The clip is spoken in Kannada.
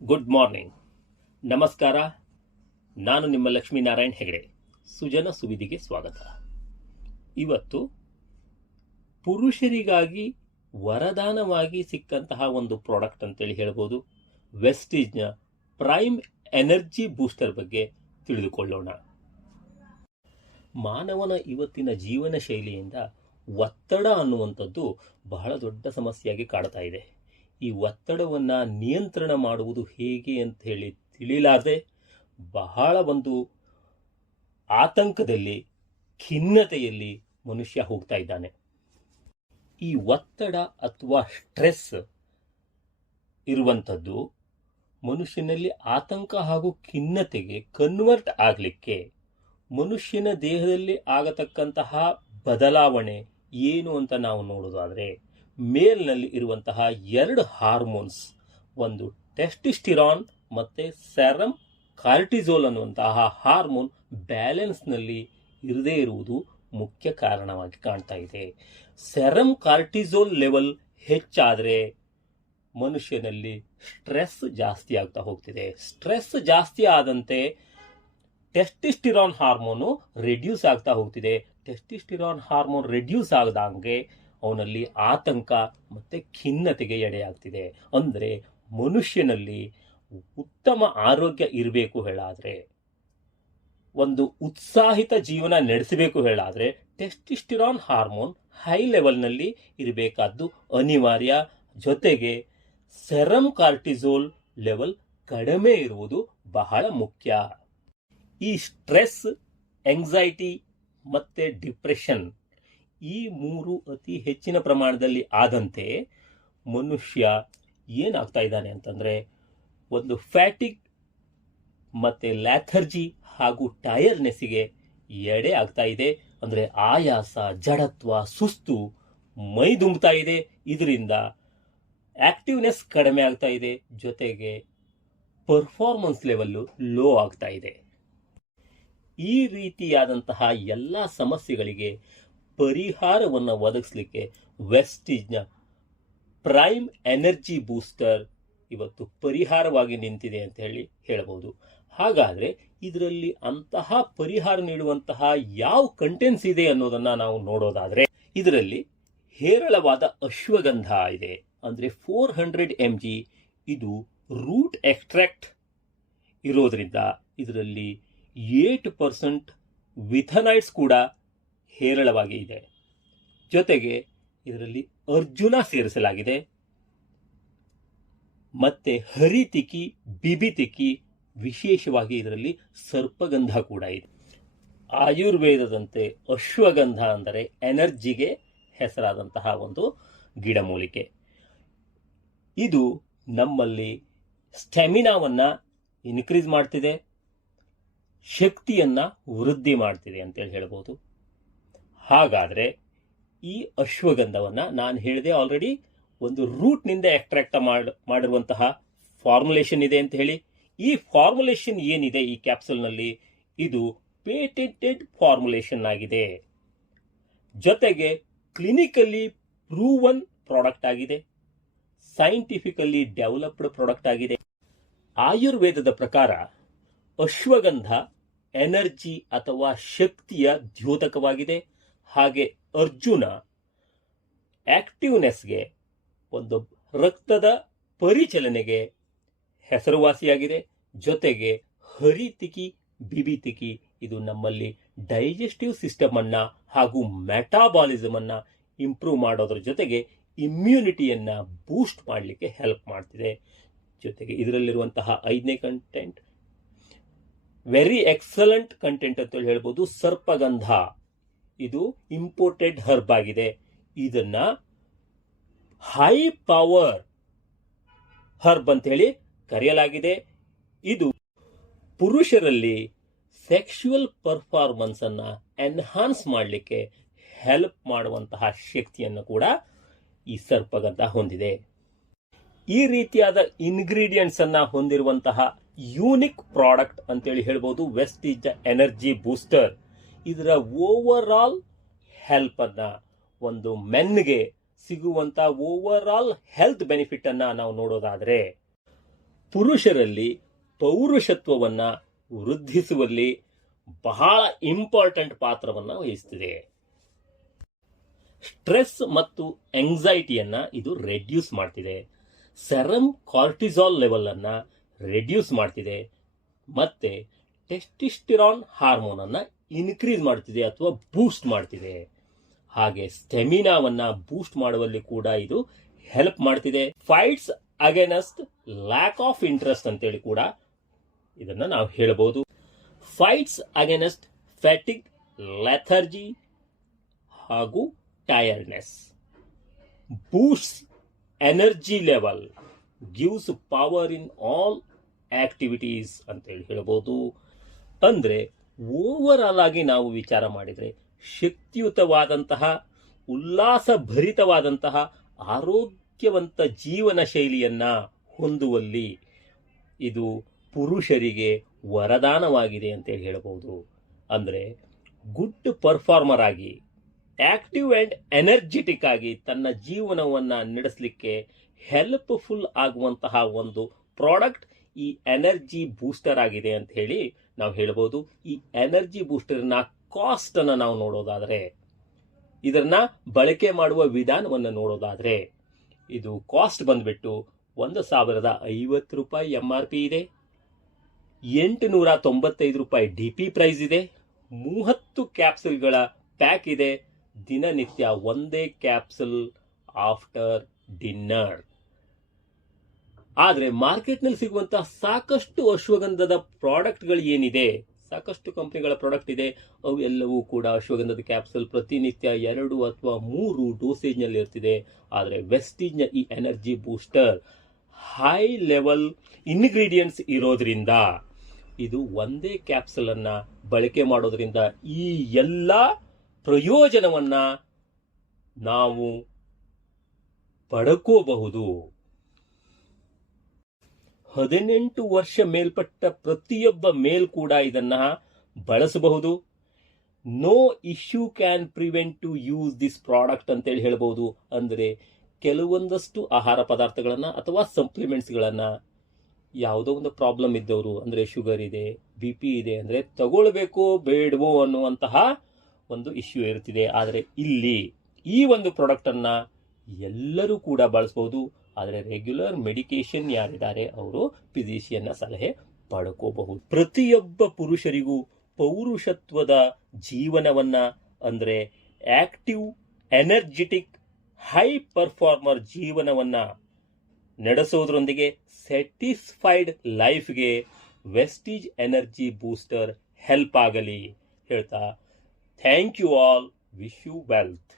ಗುಡ್ ಮಾರ್ನಿಂಗ್, ನಮಸ್ಕಾರ. ನಾನು ನಿಮ್ಮ ಲಕ್ಷ್ಮೀನಾರಾಯಣ್ ಹೆಗಡೆ. ಸುಜನ ಸುವಿಧಿಗೆ ಸ್ವಾಗತ. ಇವತ್ತು ಪುರುಷರಿಗಾಗಿ ವರದಾನವಾಗಿ ಸಿಕ್ಕಂತಹ ಒಂದು ಪ್ರಾಡಕ್ಟ್ ಅಂತೇಳಿ ಹೇಳ್ಬೋದು. ವೆಸ್ಟೀಜ್ನ ಪ್ರೈಮ್ ಎನರ್ಜಿ ಬೂಸ್ಟರ್ ಬಗ್ಗೆ ತಿಳಿದುಕೊಳ್ಳೋಣ. ಮಾನವನ ಇವತ್ತಿನ ಜೀವನ ಶೈಲಿಯಿಂದ ಒತ್ತಡ ಅನ್ನುವಂಥದ್ದು ಬಹಳ ದೊಡ್ಡ ಸಮಸ್ಯೆಯಾಗಿ ಕಾಡ್ತಾ ಇದೆ. ಈ ಒತ್ತಡವನ್ನು ನಿಯಂತ್ರಣ ಮಾಡುವುದು ಹೇಗೆ ಅಂತ ಹೇಳಿ ತಿಳಿಲಾರದೆ ಬಹಳ ಒಂದು ಆತಂಕದಲ್ಲಿ, ಖಿನ್ನತೆಯಲ್ಲಿ ಮನುಷ್ಯ ಹೋಗ್ತಾ ಇದ್ದಾನೆ. ಈ ಒತ್ತಡ ಅಥವಾ ಸ್ಟ್ರೆಸ್ ಇರುವಂಥದ್ದು ಮನುಷ್ಯನಲ್ಲಿ ಆತಂಕ ಹಾಗೂ ಖಿನ್ನತೆಗೆ ಕನ್ವರ್ಟ್ ಆಗಲಿಕ್ಕೆ ಮನುಷ್ಯನ ದೇಹದಲ್ಲಿ ಆಗತಕ್ಕಂತಹ ಬದಲಾವಣೆ ಏನು ಅಂತ ನಾವು ನೋಡೋದಾದರೆ, ಮೇಲ್ನಲ್ಲಿ ಇರುವಂತಹ ಎರಡು ಹಾರ್ಮೋನ್ಸ್, ಒಂದು ಟೆಸ್ಟಿಸ್ಟಿರಾನ್ ಮತ್ತು ಸೆರಮ್ ಕಾರ್ಟಿಸೋಲ್ ಅನ್ನುವಂತಹ ಹಾರ್ಮೋನ್ ಬ್ಯಾಲೆನ್ಸ್ನಲ್ಲಿ ಇರದೇ ಇರುವುದು ಮುಖ್ಯ ಕಾರಣವಾಗಿ ಕಾಣ್ತಾ ಇದೆ. ಸೆರಮ್ ಕಾರ್ಟಿಸೋಲ್ ಲೆವೆಲ್ ಹೆಚ್ಚಾದರೆ ಮನುಷ್ಯನಲ್ಲಿ ಸ್ಟ್ರೆಸ್ ಜಾಸ್ತಿ ಆಗ್ತಾ ಹೋಗ್ತಿದೆ. ಸ್ಟ್ರೆಸ್ ಜಾಸ್ತಿ ಆದಂತೆ ಟೆಸ್ಟಿಸ್ಟಿರಾನ್ ಹಾರ್ಮೋನು ರೆಡ್ಯೂಸ್ ಆಗ್ತಾ ಹೋಗ್ತಿದೆ. ಟೆಸ್ಟಿಸ್ಟಿರಾನ್ ಹಾರ್ಮೋನ್ ರೆಡ್ಯೂಸ್ ಆಗದಂಗೆ ಅವನಲ್ಲಿ ಆತಂಕ ಮತ್ತು ಖಿನ್ನತೆಗೆ ಎಡೆಯಾಗ್ತಿದೆ. ಅಂದರೆ ಮನುಷ್ಯನಲ್ಲಿ ಉತ್ತಮ ಆರೋಗ್ಯ ಇರಬೇಕು ಹೇಳಾದರೆ, ಒಂದು ಉತ್ಸಾಹಿತ ಜೀವನ ನಡೆಸಬೇಕು ಹೇಳಾದರೆ ಟೆಸ್ಟಿಸ್ಟಿರಾನ್ ಹಾರ್ಮೋನ್ ಹೈ ಲೆವೆಲ್ನಲ್ಲಿ ಇರಬೇಕಾದ್ದು ಅನಿವಾರ್ಯ. ಜೊತೆಗೆ ಸೆರಮ್ ಕಾರ್ಟಿಸೋಲ್ ಲೆವೆಲ್ ಕಡಿಮೆ ಇರುವುದು ಬಹಳ ಮುಖ್ಯ. ಈ ಸ್ಟ್ರೆಸ್, ಎಂಗ್ಸೈಟಿ ಮತ್ತು ಡಿಪ್ರೆಷನ್ ಈ ಮೂರು ಅತಿ ಹೆಚ್ಚಿನ ಪ್ರಮಾಣದಲ್ಲಿ ಆದಂತೆ ಮನುಷ್ಯ ಏನಾಗ್ತಾ ಇದ್ದಾನೆ ಅಂತಂದರೆ, ಒಂದು ಫ್ಯಾಟಿಗ್ ಮತ್ತು ಲ್ಯಾಥರ್ಜಿ ಹಾಗೂ ಟಯರ್ನೆಸ್ಸಿಗೆ ಎಡೆ ಆಗ್ತಾ ಇದೆ. ಅಂದರೆ ಆಯಾಸ, ಜಡತ್ವ, ಸುಸ್ತು ಮೈ ದುಂಬ್ತಾ ಇದೆ. ಇದರಿಂದ ಆಕ್ಟಿವ್ನೆಸ್ ಕಡಿಮೆ ಆಗ್ತಾ ಇದೆ. ಜೊತೆಗೆ ಪರ್ಫಾರ್ಮೆನ್ಸ್ ಲೆವೆಲ್ಲು ಲೋ ಆಗ್ತಾ ಇದೆ. ಈ ರೀತಿಯಾದಂತಹ ಎಲ್ಲ ಸಮಸ್ಯೆಗಳಿಗೆ ಪರಿಹಾರವನ್ನು ಒದಗಿಸಲಿಕ್ಕೆ ವೆಸ್ಟೀಜ್ನ ಪ್ರೈಮ್ ಎನರ್ಜಿ ಬೂಸ್ಟರ್ ಇವತ್ತು ಪರಿಹಾರವಾಗಿ ನಿಂತಿದೆ ಅಂತ ಹೇಳಬಹುದು. ಹಾಗಾದರೆ ಇದರಲ್ಲಿ ಅಂತಹ ಪರಿಹಾರ ನೀಡುವಂತಹ ಯಾವ ಕಂಟೆಂಟ್ಸ್ ಇದೆ ಅನ್ನೋದನ್ನು ನಾವು ನೋಡೋದಾದರೆ, ಇದರಲ್ಲಿ ಹೇರಳವಾದ ಅಶ್ವಗಂಧ ಇದೆ. ಅಂದರೆ 400 mg ಇದು ರೂಟ್ ಎಕ್ಸ್ಟ್ರಾಕ್ಟ್ ಇರೋದ್ರಿಂದ ಇದರಲ್ಲಿ 8% ವಿಥನೈಡ್ಸ್ ಕೂಡ ಹೇರಳವಾಗಿ ಇದೆ. ಜೊತೆಗೆ ಇದರಲ್ಲಿ ಅರ್ಜುನ ಸೇರಿಸಲಾಗಿದೆ. ಮತ್ತೆ ಹರಿತಿಕಿ, ಬಿಬಿತಿಕಿ, ವಿಶೇಷವಾಗಿ ಇದರಲ್ಲಿ ಸರ್ಪಗಂಧ ಕೂಡ ಇದೆ. ಆಯುರ್ವೇದದಂತೆ ಅಶ್ವಗಂಧ ಅಂದರೆ ಎನರ್ಜಿಗೆ ಹೆಸರಾದಂತಹ ಒಂದು ಗಿಡಮೂಲಿಕೆ. ಇದು ನಮ್ಮಲ್ಲಿ ಸ್ಟೆಮಿನಾವನ್ನು ಇನ್ಕ್ರೀಸ್ ಮಾಡ್ತಿದೆ, ಶಕ್ತಿಯನ್ನು ವೃದ್ಧಿ ಮಾಡ್ತಿದೆ ಅಂತೇಳಿ ಹೇಳ್ಬೋದು. ಹಾಗಾದರೆ ಈ ಅಶ್ವಗಂಧವನ್ನು ನಾನು ಹೇಳಿದೆ ಆಲ್ರೆಡಿ, ಒಂದು ರೂಟ್ನಿಂದ ಎಕ್ಸ್ಟ್ರಾಕ್ಟ್ ಮಾಡಿರುವಂತಹ ಫಾರ್ಮುಲೇಷನ್ ಇದೆ ಅಂತ ಹೇಳಿ. ಈ ಫಾರ್ಮುಲೇಷನ್ ಏನಿದೆ ಈ ಕ್ಯಾಪ್ಸೂಲ್ನಲ್ಲಿ, ಇದು ಪೇಟೆಂಟೆಡ್ ಫಾರ್ಮುಲೇಷನ್ ಆಗಿದೆ. ಜೊತೆಗೆ ಕ್ಲಿನಿಕಲಿ ಪ್ರೂವನ್ ಪ್ರಾಡಕ್ಟ್ ಆಗಿದೆ, ಸೈಂಟಿಫಿಕಲಿ ಡೆವಲಪ್ಡ್ ಪ್ರಾಡಕ್ಟ್ ಆಗಿದೆ. ಆಯುರ್ವೇದದ ಪ್ರಕಾರ ಅಶ್ವಗಂಧ ಎನರ್ಜಿ ಅಥವಾ ಶಕ್ತಿಯ ದ್ಯೋತಕವಾಗಿದೆ. ಹಾಗೆ ಅರ್ಜುನ ಆಕ್ಟಿವ್ನೆಸ್ಗೆ, ಒಂದು ರಕ್ತದ ಪರಿಚಲನೆಗೆ ಹೆಸರುವಾಸಿಯಾಗಿದೆ. ಜೊತೆಗೆ ಹರಿತಿಕಿ, ಬಿಬಿತಿಕಿ ಇದು ನಮ್ಮಲ್ಲಿ ಡೈಜೆಸ್ಟಿವ್ ಸಿಸ್ಟಮ್ ಅನ್ನ ಹಾಗೂ ಮೆಟಾಬಾಲಿಸಮ್ ಅನ್ನ ಇಂಪ್ರೂವ್ ಮಾಡೋದ್ರ ಜೊತೆಗೆ ಇಮ್ಯುನಿಟಿಯನ್ನು ಬೂಸ್ಟ್ ಮಾಡಲಿಕ್ಕೆ ಹೆಲ್ಪ್ ಮಾಡ್ತಿದೆ. ಜೊತೆಗೆ ಇದರಲ್ಲಿರುವಂತಹ 5ನೇ ಕಂಟೆಂಟ್ ವೆರಿ ಎಕ್ಸಲೆಂಟ್ ಕಂಟೆಂಟ್ ಅಂತ ಹೇಳ್ಬೋದು, ಸರ್ಪಗಂಧ. ಇದು ಇಂಪೋರ್ಟೆಡ್ ಹರ್ಬ್ ಆಗಿದೆ. ಇದನ್ನ ಹೈ ಪವರ್ ಹರ್ಬ್ ಅಂತ ಹೇಳಿ ಕರೆಯಲಾಗಿದೆ. ಇದು ಪುರುಷರಲ್ಲಿ ಸೆಕ್ಸುವಲ್ ಪರ್ಫಾರ್ಮೆನ್ಸ್ ಅನ್ನ ಎನ್ಹಾನ್ಸ್ ಮಾಡಲಿಕ್ಕೆ ಹೆಲ್ಪ್ ಮಾಡುವಂತಹ ಶಕ್ತಿಯನ್ನು ಕೂಡ ಈ ಸರ್ಪಗಂಧ ಹೊಂದಿದೆ. ಈ ರೀತಿಯಾದ ಇಂಗ್ರೀಡಿಯೆಂಟ್ಸ್ ಅನ್ನ ಹೊಂದಿರುವಂತಹ ಯೂನಿಕ್ ಪ್ರಾಡಕ್ಟ್ ಅಂತೇಳಿ ಹೇಳ್ಬೋದು ವೆಸ್ಟೀಜ್ ಎನರ್ಜಿ ಬೂಸ್ಟರ್. ಇದರ ಓವರ್ ಆಲ್ ಹೆಲ್ಪ್ ಅನ್ನ, ಒಂದು ಮೆನ್ಗೆ ಸಿಗುವಂತ ಓವರ್ ಆಲ್ ಹೆಲ್ತ್ ಬೆನಿಫಿಟ್ ಅನ್ನ ನಾವು ನೋಡೋದಾದ್ರೆ, ಪುರುಷರಲ್ಲಿ ಪೌರುಷತ್ವವನ್ನ ವೃದ್ಧಿಸುವಲ್ಲಿ ಬಹಳ ಇಂಪಾರ್ಟೆಂಟ್ ಪಾತ್ರವನ್ನ ವಹಿಸುತ್ತಿದೆ. ಸ್ಟ್ರೆಸ್ ಮತ್ತು ಎಂಗ್ಸೈಟಿಯನ್ನ ಇದು ರೆಡ್ಯೂಸ್ ಮಾಡ್ತಿದೆ. ಸೆರಮ್ ಕಾರ್ಟಿಸಾಲ್ ಲೆವೆಲ್ ಅನ್ನ ರೆಡ್ಯೂಸ್ ಮಾಡ್ತಿದೆ. ಮತ್ತೆ ಟೆಸ್ಟಿಸ್ಟಿರಾನ್ ಹಾರ್ಮೋನ್ ಅನ್ನ ಇನ್ಕ್ರೀಸ್ ಮಾಡ್ತಿದೆ ಅಥವಾ ಬೂಸ್ಟ್ ಮಾಡ್ತಿದೆ. ಹಾಗೆ ಸ್ಟೆಮಿನಾವನ್ನ ಬೂಸ್ಟ್ ಮಾಡುವಲ್ಲಿ ಕೂಡ ಇದು ಹೆಲ್ಪ್ ಮಾಡ್ತಿದೆ. Fights against lack of interest ಅಂತೇಳಿ ಕೂಡ ಇದನ್ನ ನಾವು ಹೇಳಬಹುದು. ಫೈಟ್ಸ್ ಅಗೇನೆಸ್ಟ್ ಫ್ಯಾಟಿಗ್, ಲೆಥರ್ಜಿ ಹಾಗೂ tiredness. Boost energy level, gives power in all activities ಅಂತೇಳಿ ಹೇಳಬಹುದು. ಅಂದ್ರೆ ಓವರ್ ಆಲ್ ಆಗಿ ನಾವು ವಿಚಾರ ಮಾಡಿದ್ರೆ ಶಕ್ತಿಯುತವಾದಂತಹ, ಉಲ್ಲಾಸಭರಿತವಾದಂತಹ, ಆರೋಗ್ಯವಂತ ಜೀವನ ಶೈಲಿಯನ್ನ ಹೊಂದುವಲ್ಲಿ ಇದು ಪುರುಷರಿಗೆ ವರದಾನವಾಗಿದೆ ಅಂತೇಳಿ ಹೇಳಬಹುದು. ಅಂದ್ರೆ ಗುಡ್ ಪರ್ಫಾರ್ಮರ್ ಆಗಿ, ಆಕ್ಟಿವ್ ಅಂಡ್ ಎನರ್ಜೆಟಿಕ್ ಆಗಿ ತನ್ನ ಜೀವನವನ್ನ ನಡೆಸಲಿಕ್ಕೆ ಹೆಲ್ಪ್ಫುಲ್ ಆಗುವಂತಹ ಒಂದು ಪ್ರಾಡಕ್ಟ್ ಈ ಎನರ್ಜಿ ಬೂಸ್ಟರ್ ಆಗಿದೆ ಅಂತ ಹೇಳಿ ನಾವು ಹೇಳಬಹುದು. ಈ ಎನರ್ಜಿ ಬೂಸ್ಟರ್ನ ಕಾಸ್ಟ್ ಅನ್ನ ನಾವು ನೋಡೋದಾದ್ರೆ, ಇದನ್ನ ಬಳಕೆ ಮಾಡುವ ವಿಧಾನವನ್ನು ನೋಡೋದಾದ್ರೆ, ಇದು ಕಾಸ್ಟ್ ಬಂದ್ಬಿಟ್ಟು 1,050 ರೂಪಾಯಿ MRP ಇದೆ. 895 ರೂಪಾಯಿ DP ಪ್ರೈಸ್ ಇದೆ. 30 ಕ್ಯಾಪ್ಸುಲ್ಗಳ ಪ್ಯಾಕ್ ಇದೆ. ದಿನನಿತ್ಯ ಒಂದೇ ಕ್ಯಾಪ್ಸುಲ್ ಆಫ್ಟರ್ ಡಿನ್ನರ್. ಆದ್ರೆ ಮಾರ್ಕೆಟ್ನಲ್ಲಿ ಸಿಗುವಂತಹ ಸಾಕಷ್ಟು ಅಶ್ವಗಂಧದ ಪ್ರಾಡಕ್ಟ್ಗಳು ಏನಿದೆ, ಸಾಕಷ್ಟು ಕಂಪನಿಗಳ ಪ್ರಾಡಕ್ಟ್ ಇದೆ, ಅವು ಎಲ್ಲವೂ ಕೂಡ ಅಶ್ವಗಂಧದ ಕ್ಯಾಪ್ಸುಲ್ ಪ್ರತಿನಿತ್ಯ 2 ಅಥವಾ 3 ಡೋಸೇಜ್ ನಲ್ಲಿ ಇರ್ತಿದೆ. ಆದ್ರೆ ವೆಸ್ಟೀಜ್ ನ ಈ energy booster high level ingredients ಇರೋದ್ರಿಂದ ಇದು ಒಂದೇ ಕ್ಯಾಪ್ಸುಲ್ ಅನ್ನ ಬಳಕೆ ಮಾಡೋದ್ರಿಂದ ಈ ಎಲ್ಲ ಪ್ರಯೋಜನವನ್ನ ನಾವು ಪಡ್ಕೋಬಹುದು. 18 ವರ್ಷ ಮೇಲ್ಪಟ್ಟ ಪ್ರತಿಯೊಬ್ಬ ಮೇಲ್ ಕೂಡ ಇದನ್ನ ಬಳಸಬಹುದು. No issue can prevent to use this product ಅಂತೇಳಿ ಹೇಳಬಹುದು. ಅಂದ್ರೆ ಕೆಲವೊಂದಷ್ಟು ಆಹಾರ ಪದಾರ್ಥಗಳನ್ನ ಅಥವಾ ಸಪ್ಲಿಮೆಂಟ್ಸ್ಗಳನ್ನ ಯಾವುದೋ ಒಂದು ಪ್ರಾಬ್ಲಮ್ ಇದ್ದವರು, ಅಂದ್ರೆ ಶುಗರ್ ಇದೆ, BP ಇದೆ, ಅಂದ್ರೆ ತಗೊಳ್ಬೇಕೋ ಬೇಡವೋ ಅನ್ನುವಂತಹ ಒಂದು ಇಶ್ಯೂ ಇರುತ್ತಿದೆ. ಆದರೆ ಇಲ್ಲಿ ಈ ಒಂದು ಪ್ರಾಡಕ್ಟ್ ಅನ್ನ ಎಲ್ಲರೂ ಕೂಡ ಬಳಸಬಹುದು. ಆದರೆ ರೆಗ್ಯುಲರ್ ಮೆಡಿಕೇಶನ್ ಯಾರಿದ್ದಾರೆ ಅವರು ಫಿಸಿಷಿಯನ್ನ ಸಲಹೆ ಪಡ್ಕೋಬಹುದು. ಪ್ರತಿಯೊಬ್ಬ ಪುರುಷರಿಗೂ ಪೌರುಷತ್ವದ ಜೀವನವನ್ನ, ಅಂದ್ರೆ ಆಕ್ಟಿವ್, ಎನರ್ಜೆಟಿಕ್, ಹೈ ಪರ್ಫಾರ್ಮರ್ ಜೀವನವನ್ನ ನಡೆಸೋದ್ರೊಂದಿಗೆ ಸ್ಯಾಟಿಸ್ಫೈಡ್ ಲೈಫ್ಗೆ ವೆಸ್ಟೀಜ್ ಎನರ್ಜಿ ಬೂಸ್ಟರ್ ಹೆಲ್ಪ್ ಆಗಲಿ ಹೇಳ್ತಾ, thank you all, wish you wealth.